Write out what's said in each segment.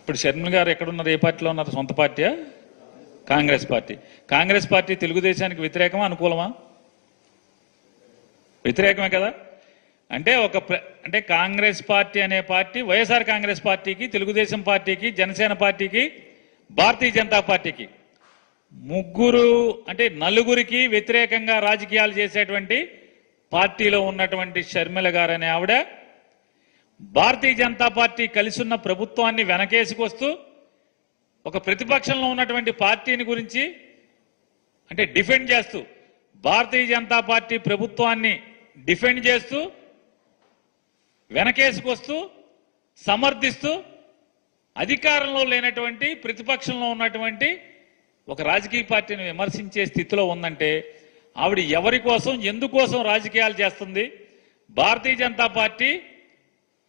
ఇప్పుడు షర్మిల గారు ఎక్కడున్నారు? ఏ పార్టీలో ఉన్నారు? సొంత పార్టీయా? కాంగ్రెస్ పార్టీ. కాంగ్రెస్ పార్టీ తెలుగుదేశానికి వ్యతిరేకమా అనుకూలమా? వ్యతిరేకమే కదా. అంటే అంటే కాంగ్రెస్ పార్టీ అనే పార్టీ వైఎస్ఆర్ కాంగ్రెస్ పార్టీకి, తెలుగుదేశం పార్టీకి, జనసేన పార్టీకి, భారతీయ జనతా పార్టీకి ముగ్గురు అంటే నలుగురికి వ్యతిరేకంగా రాజకీయాలు చేసేటువంటి పార్టీలో ఉన్నటువంటి షర్మిల గారు అనే ఆవిడ భారతీయ జనతా పార్టీ కలిసి ఉన్న ప్రభుత్వాన్ని వెనకేసుకొస్తూ ఒక ప్రతిపక్షంలో ఉన్నటువంటి పార్టీని గురించి అంటే డిఫెండ్ చేస్తూ భారతీయ జనతా పార్టీ ప్రభుత్వాన్ని డిఫెండ్ చేస్తూ వెనకేసుకొస్తూ సమర్థిస్తూ అధికారంలో లేనటువంటి ప్రతిపక్షంలో ఉన్నటువంటి ఒక రాజకీయ పార్టీని విమర్శించే స్థితిలో ఉందంటే ఆవిడ ఎవరి కోసం ఎందుకోసం రాజకీయాలు చేస్తుంది? భారతీయ జనతా పార్టీ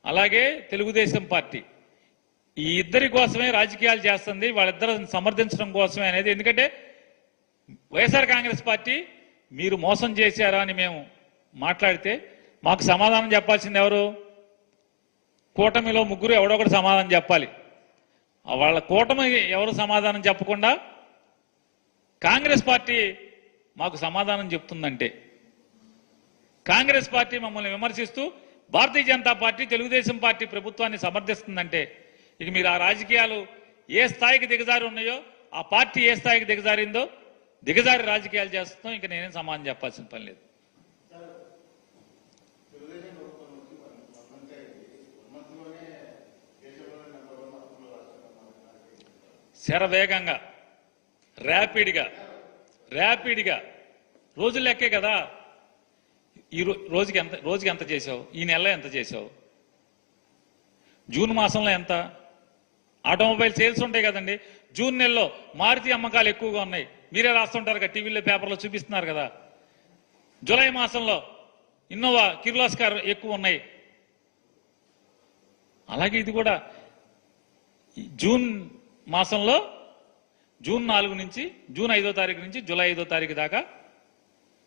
అలాగే తెలుగుదేశం పార్టీ ఈ ఇద్దరి కోసమే రాజకీయాలు చేస్తుంది, వాళ్ళిద్దరిని సమర్థించడం కోసమే అనేది. ఎందుకంటే వైఎస్ఆర్ కాంగ్రెస్ పార్టీ మీరు మోసం చేశారా అని మేము మాట్లాడితే మాకు సమాధానం చెప్పాల్సింది ఎవరు? కూటమిలో ముగ్గురు ఎవడొకటి సమాధానం చెప్పాలి. వాళ్ళ కూటమి ఎవరు సమాధానం చెప్పకుండా కాంగ్రెస్ పార్టీ మాకు సమాధానం చెప్తుందంటే, కాంగ్రెస్ పార్టీ మమ్మల్ని విమర్శిస్తూ భారతీయ జనతా పార్టీ తెలుగుదేశం పార్టీ ప్రభుత్వాన్ని సమర్థిస్తుందంటే ఇక మీరు ఆ రాజకీయాలు ఏ స్థాయికి దిగజారి ఉన్నాయో, ఆ పార్టీ ఏ స్థాయికి దిగజారిందో దిగజారి రాజకీయాలు చేస్తున్నాం. ఇంకా నేనేం సమాధానం చెప్పాల్సిన పని లేదు. శరవేగంగా ర్యాపిడ్గా రోజులు లెక్కే కదా. ఈ రోజుకి ఎంత చేసావు? ఈ నెలలో ఎంత చేసావు? జూన్ మాసంలో ఎంత? ఆటోమొబైల్ సేల్స్ ఉంటాయి కదండి. జూన్ నెలలో మారుతి అమ్మకాలు ఎక్కువగా ఉన్నాయి, మీరే రాస్తుంటారు కదా, టీవీలో పేపర్లో చూపిస్తున్నారు కదా. జూలై మాసంలో ఇన్నోవా కిర్లోస్కర్ ఎక్కువ ఉన్నాయి. అలాగే ఇది కూడా జూన్ మాసంలో జూన్ 4 నుంచి జూన్ 5వ తారీఖు నుంచి జూలై 5వ తారీఖు దాకా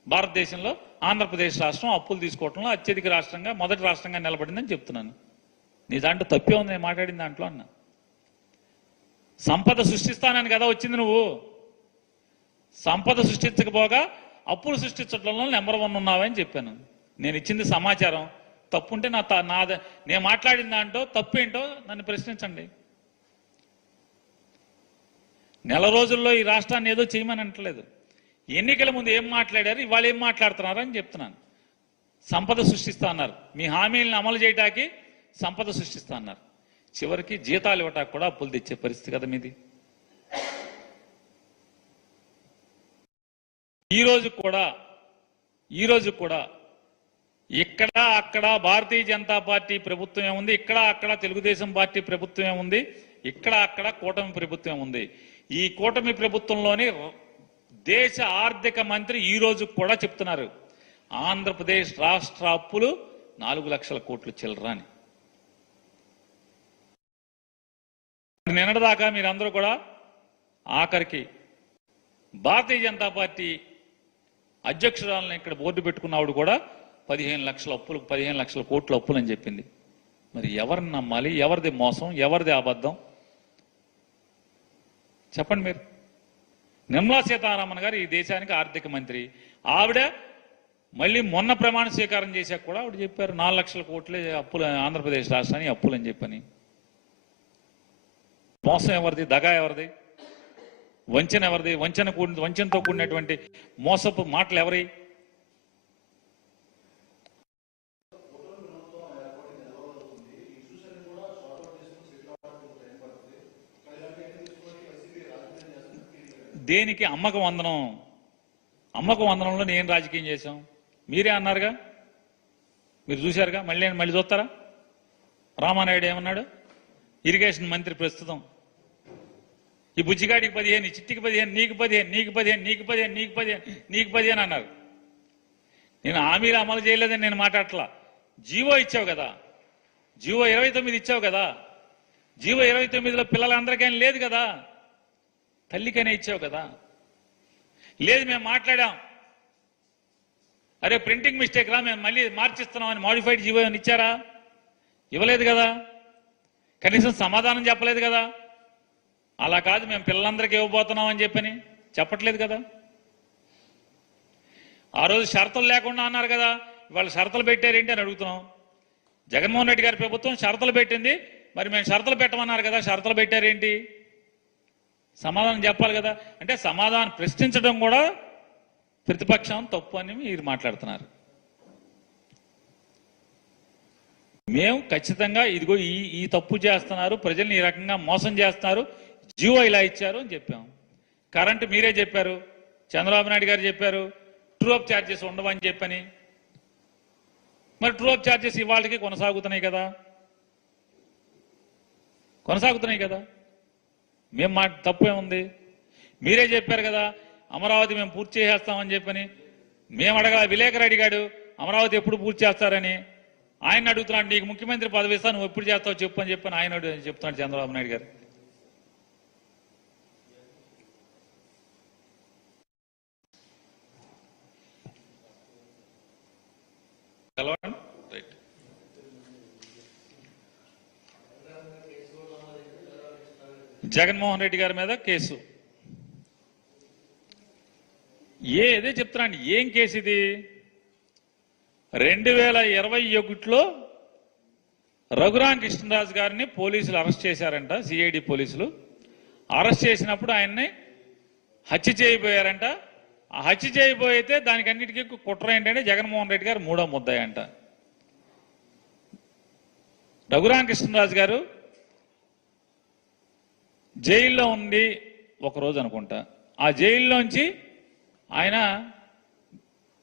భారతదేశంలో ఆంధ్రప్రదేశ్ రాష్ట్రం అప్పులు తీసుకోవడంలో అత్యధిక రాష్ట్రంగా మొదటి రాష్ట్రంగా నిలబడిందని చెప్తున్నాను. నీ దాంట్లో తప్పే ఉంది నేను మాట్లాడిన దాంట్లో అన్నా. సంపద సృష్టిస్తానని కదా వచ్చింది నువ్వు. సంపద సృష్టించకపోగా అప్పులు సృష్టించడంలో నెంబర్ 1 ఉన్నావని చెప్పాను. నేను ఇచ్చింది సమాచారం. తప్పుంటే నేను మాట్లాడిన దాంట్లో తప్పేంటో నన్ను ప్రశ్నించండి. నెల రోజుల్లో ఈ రాష్ట్రాన్ని ఏదో చేయమని అంటలేదు. ఎన్నికల ముందు ఏం మాట్లాడారు, ఇవాళ ఏం మాట్లాడుతున్నారు అని చెప్తున్నాను. సంపద సృష్టిస్తా అన్నారు, మీ హామీలను అమలు చేయడానికి సంపద సృష్టిస్తా అన్నారు. చివరికి జీతాలు ఇవ్వటానికి కూడా అప్పులు తెచ్చే పరిస్థితి కదా మీది. ఈరోజు కూడా ఇక్కడ అక్కడ భారతీయ జనతా పార్టీ ప్రభుత్వమే ఉంది, ఇక్కడ అక్కడ తెలుగుదేశం పార్టీ ప్రభుత్వమే ఉంది, ఇక్కడ అక్కడ కూటమి ప్రభుత్వం ఉంది. ఈ కూటమి ప్రభుత్వంలోని దేశ ఆర్థిక మంత్రి ఈ రోజు కూడా చెప్తున్నారు ఆంధ్రప్రదేశ్ రాష్ట్ర అప్పులు 4 లక్షల కోట్లు చిల్లర అని. నిన్నటిదాకా మీరందరూ కూడా ఆఖరికి భారతీయ జనతా పార్టీ అధ్యక్షురాలను ఇక్కడ బోర్డు పెట్టుకున్నవాడు కూడా 15 లక్షల అప్పులు, 15 లక్షల కోట్ల అప్పులు అని చెప్పింది. మరి ఎవరిని నమ్మాలి? ఎవరిది మోసం? ఎవరిది అబద్ధం? చెప్పండి మీరు. నిర్మలా సీతారామన్ గారు ఈ దేశానికి ఆర్థిక మంత్రి. ఆవిడ మళ్ళీ మొన్న ప్రమాణ స్వీకారం చేశాక కూడా ఆవిడ చెప్పారు 4 లక్షల కోట్లే అప్పులు ఆంధ్రప్రదేశ్ రాష్ట్రానికి అప్పులు అని చెప్పని. మోసం ఎవరిది? దగా ఎవరిది? వంచన ఎవరిది? వంచనతో కూడినటువంటి మోసపు మాటలు ఎవరి? దేనికి? అమ్మక వందనంలో నేను రాజకీయం చేశాం మీరే అన్నారుగా, మీరు చూశారుగా. మళ్ళీ చూస్తారా? రామానాయుడు ఏమన్నాడు? ఇరిగేషన్ మంత్రి ప్రస్తుతం, ఈ బుజ్జిగాడికి 15, ఈ చిట్టికి 15, నీకు 15, నీకు 15, నీకు 15, నీకు 15, నీకు 15 అన్నారు. నేను హామీలు అమలు చేయలేదని నేను మాట్లాడట్లా. జీవో ఇచ్చావు కదా, జీవో 29 ఇచ్చావు కదా. జీవో 29లో పిల్లలందరికైనా లేదు కదా, తల్లికైనా ఇచ్చావు కదా. లేదు మేము మాట్లాడాం, అరే ప్రింటింగ్ మిస్టేక్ రా మేము మళ్ళీ మార్చిస్తున్నామని మాడిఫైడ్ జీవో అని ఇచ్చారా? ఇవ్వలేదు కదా. కనీసం సమాధానం చెప్పలేదు కదా. అలా కాదు మేము పిల్లలందరికీ ఇవ్వబోతున్నాం అని చెప్పని చెప్పట్లేదు కదా. ఆ రోజు షరతులు లేకుండా అన్నారు కదా, వాళ్ళు షరతులు పెట్టారేంటి అని అడుగుతున్నాం. జగన్మోహన్ రెడ్డి గారి ప్రభుత్వం షరతులు పెట్టింది, మరి మేము షరతులు పెట్టమన్నారు కదా, షరతులు పెట్టారేంటి? సమాధానం చెప్పాలి కదా. అంటే సమాధానం ప్రశ్నించడం కూడా ప్రతిపక్షం తప్పు అని మీరు మాట్లాడుతున్నారు. మేము ఖచ్చితంగా ఇదిగో ఈ తప్పు చేస్తున్నారు, ప్రజల్ని ఈ రకంగా మోసం చేస్తున్నారు, జీవో ఇలా ఇచ్చారు అని చెప్పాం. కరెంటు మీరే చెప్పారు, చంద్రబాబు నాయుడు గారు చెప్పారు, ట్రూ అప్ ఛార్జెస్ ఉండవని చెప్పని. మరి ట్రూ అప్ ఛార్జెస్ ఇవాళకి కొనసాగుతున్నాయి కదా, కొనసాగుతున్నాయి కదా. మేము మా తప్పు ఏముంది? మీరే చెప్పారు కదా అమరావతి మేము పూర్తి చేసేస్తామని చెప్పని. మేము అడగల, విలేకరు అడిగాడు అమరావతి ఎప్పుడు పూర్తి చేస్తారని. ఆయన అడుగుతున్నాడు, నీకు ముఖ్యమంత్రి పదవి ఇస్తా, నువ్వు ఎప్పుడు చేస్తావు చెప్పు అని చెప్పని ఆయన చెప్తున్నాడు చంద్రబాబు నాయుడు గారు. జగన్మోహన్ రెడ్డి గారి మీద కేసు ఏదే చెప్తున్నాండి. ఏం కేసు ఇది? 2021లో రఘురామ కృష్ణరాజు గారిని పోలీసులు అరెస్ట్ చేశారంట, సిఐడి పోలీసులు. అరెస్ట్ చేసినప్పుడు ఆయన్ని హత్య చేయబోయారంట. ఆ హత్య చేయబోయితే దానికి అన్నిటికీ కుట్ర ఏంటంటే జగన్మోహన్ రెడ్డి గారు మూడో ముద్దాయి అంట. రఘురామ కృష్ణరాజు గారు జైల్లో ఉండి ఒకరోజు అనుకుంటా, ఆ జైల్లోంచి ఆయన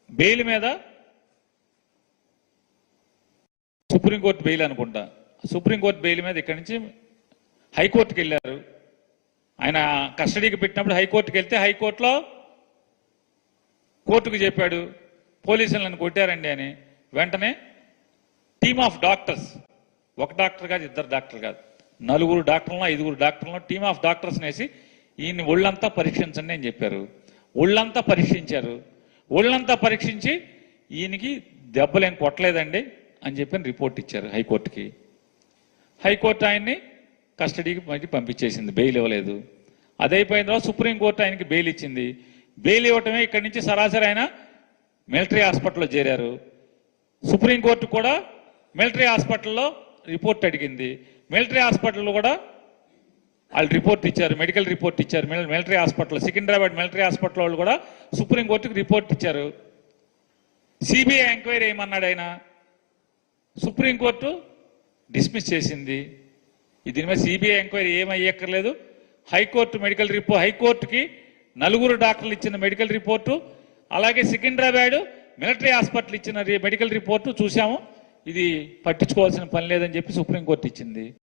బెయిల్ మీద, సుప్రీంకోర్టు బెయిల్ అనుకుంటా, సుప్రీంకోర్టు బెయిల్ మీద ఇక్కడి నుంచి హైకోర్టుకి వెళ్ళారు. ఆయన కస్టడీకి పెట్టినప్పుడు హైకోర్టుకి వెళ్తే హైకోర్టులో కోర్టుకు చెప్పాడు పోలీసులు నన్ను కొట్టారండి అని. వెంటనే టీమ్ ఆఫ్ డాక్టర్స్, ఒక డాక్టర్ కాదు, ఇద్దరు డాక్టర్ కాదు, 4 డాక్టర్లను 5 డాక్టర్లను టీమ్ ఆఫ్ డాక్టర్స్ వేసి ఈయన్ని ఒళ్ళంతా పరీక్షించండి అని చెప్పారు. ఒళ్ళంతా పరీక్షించారు. ఒళ్ళంతా పరీక్షించి ఈయనకి దెబ్బలేం కొట్టలేదండి అని చెప్పి రిపోర్ట్ ఇచ్చారు హైకోర్టుకి. హైకోర్టు ఆయన్ని కస్టడీకి మళ్ళీ పంపించేసింది, బెయిల్ ఇవ్వలేదు. అదైపోయిన తర్వాత సుప్రీంకోర్టు ఆయనకి బెయిల్ ఇచ్చింది. బెయిల్ ఇవ్వటమే ఇక్కడి నుంచి సరాసరి ఆయన మిలిటరీ హాస్పిటల్లో చేరారు. సుప్రీంకోర్టు కూడా మిలిటరీ హాస్పిటల్లో రిపోర్ట్ అడిగింది. మిలిటరీ హాస్పిటల్లో కూడా వాళ్ళు రిపోర్ట్ ఇచ్చారు, మెడికల్ రిపోర్ట్ ఇచ్చారు. Military hospital, Secunderabad military hospital వాళ్ళు కూడా సుప్రీంకోర్టుకి రిపోర్ట్ ఇచ్చారు. సిబిఐ ఎంక్వైరీ ఏమన్నాడు ఆయన, సుప్రీంకోర్టు డిస్మిస్ చేసింది. దీని మీద సిబిఐ ఎంక్వైరీ ఏమయ్యక్కర్లేదు. హైకోర్టు మెడికల్ రిపోర్ట్, హైకోర్టుకి 4 డాక్టర్లు ఇచ్చిన మెడికల్ రిపోర్టు, అలాగే సికింద్రాబాద్ మిలిటరీ హాస్పిటల్ ఇచ్చిన మెడికల్ రిపోర్టు చూసాము, ఇది పట్టించుకోవాల్సిన పని లేదని చెప్పి సుప్రీంకోర్టు ఇచ్చింది.